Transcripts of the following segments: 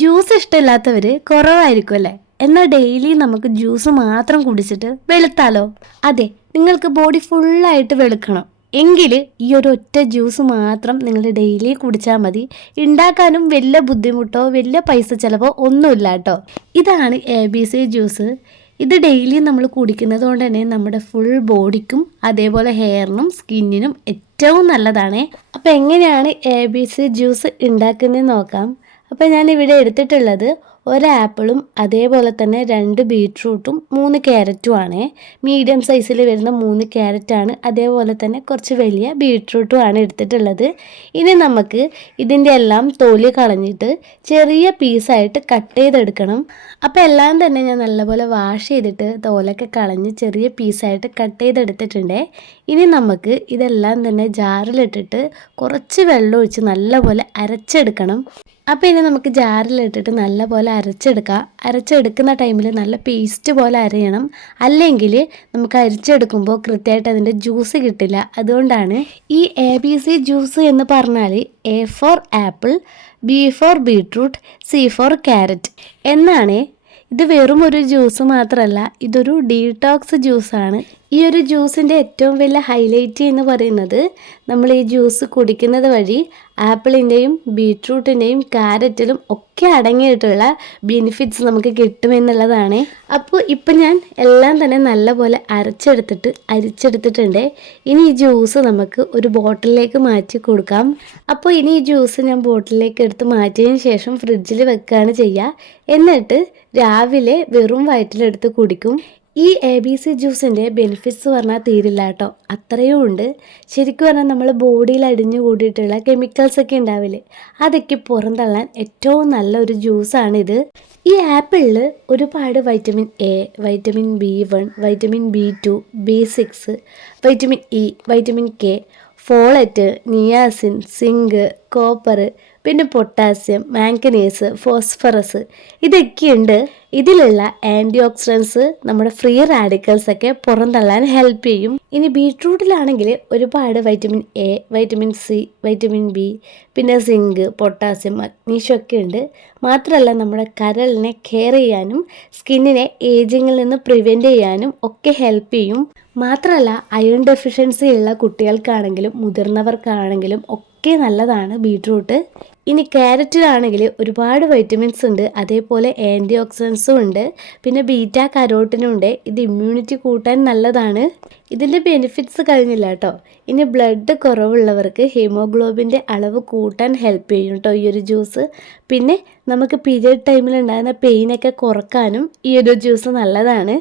Juice ഇഷ്ടമില്ലാത്തവർ കുറവായിരിക്കും അല്ലേ? എന്നാൽ ഡെയിലി നമുക്ക് ജ്യൂസ് മാത്രം കുടിച്ചിട്ട് വെളുത്താലോ? അതെ നിങ്ങൾക്ക് ബോഡി ഫുള്ളായിട്ട് വെളുക്കണം. എങ്കിൽ ഈ ഒരു ഒറ്റ ജ്യൂസ് മാത്രം നിങ്ങൾ ഡെയിലി കുടിച്ചാൽ മതി. ഉണ്ടാക്കാനും വലിയ ബുദ്ധിമുട്ടോ വലിയ പൈസ ചിലവോ ഒന്നുമില്ല കേട്ടോ. ഇതാണ് എ ബി സി ജ്യൂസ്. ഇത് ഡെയിലി നമ്മൾ കുടിക്കുന്നത് കൊണ്ട് തന്നെ നമ്മുടെ ഫുൾ ബോഡിക്കും അതേപോലെ ഹെയറിനും സ്കിന്നിനും ഏറ്റവും നല്ലതാണ്. അപ്പോൾ എങ്ങനെയാണ് എ ബി സി ജ്യൂസ് ഉണ്ടാക്കുന്നതെന്ന് നോക്കാം. അപ്പോൾ ഞാനിവിടെ എടുത്തിട്ടുള്ളത് ഒരാപ്പിളും അതേപോലെ തന്നെ രണ്ട് ബീട്രൂട്ടും മൂന്ന് ക്യാരറ്റും ആണ്. മീഡിയം സൈസിൽ വരുന്ന മൂന്ന് ക്യാരറ്റാണ്. അതേപോലെ തന്നെ കുറച്ച് വലിയ ബീട്രൂട്ടും ആണ് എടുത്തിട്ടുള്ളത്. ഇനി നമുക്ക് ഇതിന്റെ എല്ലാം തോൽ കളഞ്ഞിട്ട് ചെറിയ പീസായിട്ട് കട്ട് ചെയ്തെടുക്കണം. അപ്പോൾ എല്ലാം തന്നെ ഞാൻ നല്ലപോലെ വാഷ് ചെയ്തിട്ട് തോലൊക്കെ കളഞ്ഞ് ചെറിയ പീസായിട്ട് കട്ട് ചെയ്തെടുത്തിട്ടുണ്ട്. ഇനി നമുക്ക് ഇതെല്ലാം തന്നെ ജാറിലിട്ടിട്ട് കുറച്ച് വെള്ളം ഒഴിച്ച് നല്ലപോലെ അരച്ചെടുക്കണം. അപ്പോൾ ഇനി നമുക്ക് ജാറിലിട്ടിട്ട് നല്ലപോലെ അരച്ചെടുക്കാം അരച്ചെടുക്കുന്ന ടൈമിൽ നല്ല പേസ്റ്റ് പോലെ അരയണം. അല്ലെങ്കിൽ നമുക്ക് അരിച്ചെടുക്കുമ്പോൾ കൃത്യമായിട്ട് അതിന്റെ ജ്യൂസ് കിട്ടില്ല. അതുകൊണ്ടാണ് ഈ എ ബി സി ജ്യൂസ് എന്ന് പറഞ്ഞാൽ A for apple B for beetroot C for carrot എന്നാണ്. ഇത് വെറും ഒരു ജ്യൂസ് മാത്രമല്ല ഇതൊരു ഡീടോക്സ് ജ്യൂസാണ് ഈ ഒരു ജ്യൂസിന്റെ ഏറ്റവും വലിയ ഹൈലൈറ്റ് എന്ന് പറയുന്നത് നമ്മൾ ഈ ജ്യൂസ് കുടിക്കുന്നത് വഴി ആപ്പിളിന്റെയും ബീട്രൂട്ടിന്റെയും ക്യാരറ്റിലും ഒക്കെ അടങ്ങിയിട്ടുള്ള ബെനിഫിറ്റ്സ് നമുക്ക് കിട്ടുമെന്നുള്ളതാണ് അപ്പോൾ ഇപ്പം ഞാൻ എല്ലാം തന്നെ നല്ലപോലെ അരച്ചെടുത്തിട്ട് അരിച്ചെടുത്തിട്ടുണ്ട്. ഇനി ഈ ജ്യൂസ് നമുക്ക് ഒരു ബോട്ടിലേക്ക് മാറ്റി കൊടുക്കാം. അപ്പോൾ ഇനി ഈ ജ്യൂസ് ഞാൻ ബോട്ടിലേക്ക് എടുത്ത് മാറ്റിയതിന് ശേഷം ഫ്രിഡ്ജിൽ വെക്കുകയാണ് ചെയ്യുക. എന്നിട്ട് രാവിലെ വെറും വയറ്റിലെടുത്ത് കുടിക്കും. ഈ എ ബി സി ജ്യൂസിന്റെ ബെനിഫിറ്റ്സ് പറഞ്ഞാൽ തീരില്ല കേട്ടോ. അത്രയും ഉണ്ട്. ശരിക്കും പറഞ്ഞാൽ നമ്മൾ ബോഡിയിൽ അടിഞ്ഞു കൂടിയിട്ടുള്ള കെമിക്കൽസ് ഒക്കെ ഉണ്ടാവില്ലേ അതൊക്കെ പുറന്തള്ളാൻ ഏറ്റവും നല്ല ഒരു ജ്യൂസാണിത് ഈ ആപ്പിളിൽ ഒരുപാട് vitamin A vitamin B one vitamin B two B six vitamin E vitamin K folate niacin zinc copper പിന്നെ പൊട്ടാസ്യം മാംഗനീസ് ഫോസ്ഫറസ് ഇതൊക്കെയുണ്ട്. ഇതിലുള്ള ആന്റി ഓക്സിഡൻസ് നമ്മുടെ ഫ്രീ റാഡിക്കൽസ് ഒക്കെ പുറന്തള്ളാൻ ഹെൽപ്പ് ചെയ്യും. ഇനി ബീട്രൂട്ടിലാണെങ്കിൽ ഒരുപാട് vitamin A vitamin C vitamin B പിന്നെ സിങ്ക് പൊട്ടാസ്യം മഗ്നീഷ്യം ഒക്കെ ഉണ്ട്. മാത്രമല്ല നമ്മുടെ കരളിനെ കെയർ ചെയ്യാനും സ്കിന്നിനെ ഏജിങ്ങിൽ നിന്ന് പ്രിവെന്റ് ചെയ്യാനും ഒക്കെ ഹെൽപ്പ് ചെയ്യും. മാത്രമല്ല അയൺ ഡെഫിഷ്യൻസി ഉള്ള കുട്ടികൾക്കാണെങ്കിലും മുതിർന്നവർക്കാണെങ്കിലും ഒക്കെ നല്ലതാണ് ബീട്രൂട്ട്. ഇനി ക്യാരറ്റിലാണെങ്കിൽ ഒരുപാട് വൈറ്റമിൻസ് ഉണ്ട്. അതേപോലെ ആന്റി ഓക്സിഡൻസും ഉണ്ട്. പിന്നെ ബീറ്റാ കരോട്ടിനും ഉണ്ട്. ഇത് ഇമ്മ്യൂണിറ്റി കൂട്ടാൻ നല്ലതാണ്. ഇതിന്റെ ബെനിഫിറ്റ്സ് കഴിഞ്ഞില്ല കേട്ടോ. ഇനി ബ്ലഡ് കുറവുള്ളവർക്ക് ഹീമോഗ്ലോബിന്റെ അളവ് കൂട്ടാൻ ഹെൽപ്പ് ചെയ്യും കേട്ടോ ഈ ഒരു ജ്യൂസ് പിന്നെ നമുക്ക് പീരിയഡ് ടൈമിൽ ഉണ്ടാകുന്ന പെയിനൊക്കെ കുറക്കാനും ഈ ഒരു ജ്യൂസ് നല്ലതാണ്.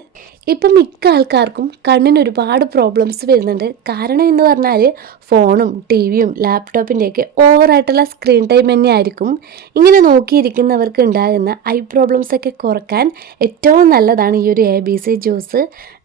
ഇപ്പം മിക്ക ആൾക്കാർക്കും കണ്ണിന് ഒരുപാട് പ്രോബ്ലംസ് വരുന്നുണ്ട്. കാരണം എന്ന് പറഞ്ഞാൽ ഫോണും ടി വിയും ലാപ്ടോപ്പിന്റെയൊക്കെ ഓവറായിട്ടുള്ള സ്ക്രീൻ ടൈം തന്നെ ആയിരിക്കും ഇങ്ങനെ നോക്കിയിരിക്കുന്നവർക്ക് ഉണ്ടാകുന്ന ഐ പ്രോബ്ലംസ് ഒക്കെ കുറയ്ക്കാൻ ഏറ്റവും നല്ലതാണ് ഈ ഒരു എ ബി സി ജ്യൂസ്.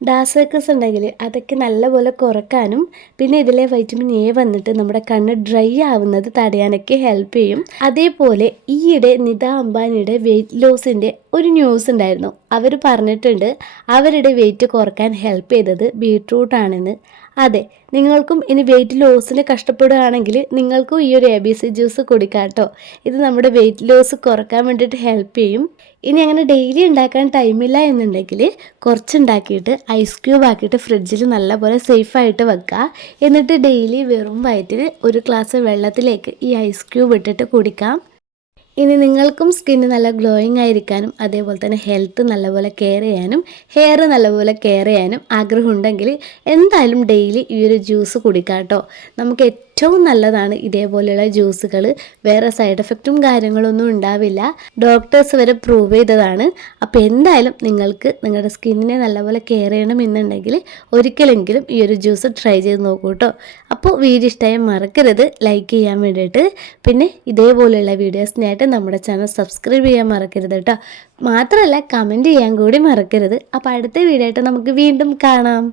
ഡാസേക്കസ് ഉണ്ടെങ്കിൽ അതൊക്കെ നല്ലപോലെ കുറക്കാനും പിന്നെ ഇതിലെ വൈറ്റമിൻ എ വന്നിട്ട് നമ്മുടെ കണ്ണ് ഡ്രൈ ആവുന്നത് തടയാനൊക്കെ ഹെൽപ്പ് ചെയ്യും. അതേപോലെ ഈയിടെ നിത അംബാനിയുടെ വെയിറ്റ് ലോസിന്റെ ഒരു ന്യൂസ് ഉണ്ടായിരുന്നു. അവർ പറഞ്ഞിട്ടുണ്ട് അവരുടെ വെയിറ്റ് കുറയ്ക്കാൻ ഹെൽപ്പ് ചെയ്തത് ബീട്രൂട്ട് ആണെന്ന്. അതെ നിങ്ങൾക്കും ഇനി വെയിറ്റ് ലോസിന് കഷ്ടപ്പെടുകയാണെങ്കിൽ നിങ്ങൾക്കും ഈ ഒരു എ ബി സി ജ്യൂസ് കുടിക്കാം കേട്ടോ. ഇത് നമ്മുടെ വെയിറ്റ് ലോസ് കുറയ്ക്കാൻ വേണ്ടിയിട്ട് ഹെൽപ്പ് ചെയ്യും. ഇനി അങ്ങനെ ഡെയിലി ഉണ്ടാക്കാൻ ടൈമില്ല എന്നുണ്ടെങ്കിൽ കുറച്ചുണ്ടാക്കിയിട്ട് ഐസ് ക്യൂബ് ആക്കിയിട്ട് ഫ്രിഡ്ജിൽ നല്ലപോലെ സേഫായിട്ട് വെക്കുക എന്നിട്ട് ഡെയിലി വെറും വയറ്റിൽ ഒരു ഗ്ലാസ് വെള്ളത്തിലേക്ക് ഈ ഐസ് ക്യൂബ് ഇട്ടിട്ട് കുടിക്കാം. ഇനി നിങ്ങൾക്കും സ്കിന്ന് നല്ല ഗ്ലോയിങ് ആയിരിക്കാനും അതേപോലെ തന്നെ ഹെൽത്ത് നല്ലപോലെ കെയർ ചെയ്യാനും ഹെയർ നല്ലപോലെ കെയർ ചെയ്യാനും ആഗ്രഹമുണ്ടെങ്കിൽ എന്തായാലും ഡെയിലി ഈ ഒരു ജ്യൂസ് കുടിക്കാം കേട്ടോ. നമുക്ക് ഏറ്റവും നല്ലതാണ് ഇതേപോലെയുള്ള ജ്യൂസുകൾ വേറെ സൈഡ് എഫക്റ്റും കാര്യങ്ങളൊന്നും ഉണ്ടാവില്ല. ഡോക്ടേഴ്സ് വരെ പ്രൂവ് ചെയ്തതാണ്. അപ്പോൾ എന്തായാലും നിങ്ങൾക്ക് നിങ്ങളുടെ സ്കിന്നിനെ നല്ലപോലെ കെയർ ചെയ്യണമെന്നുണ്ടെങ്കിൽ ഒരിക്കലെങ്കിലും ഈ ഒരു ജ്യൂസ് ട്രൈ ചെയ്ത് നോക്കൂ കേട്ടോ അപ്പോൾ വീഡിയോ ഇഷ്ടമായി മറക്കരുത്. ലൈക്ക് ചെയ്യാൻ വേണ്ടിയിട്ട്. പിന്നെ ഇതേപോലെയുള്ള വീഡിയോസിനായിട്ട് നമ്മുടെ ചാനൽ സബ്സ്ക്രൈബ് ചെയ്യാൻ മറക്കരുത് കേട്ടോ മാത്രമല്ല കമന്റ് ചെയ്യാൻ കൂടി മറക്കരുത്. അപ്പോൾ അടുത്ത വീഡിയോ ആയിട്ട് നമുക്ക് വീണ്ടും കാണാം.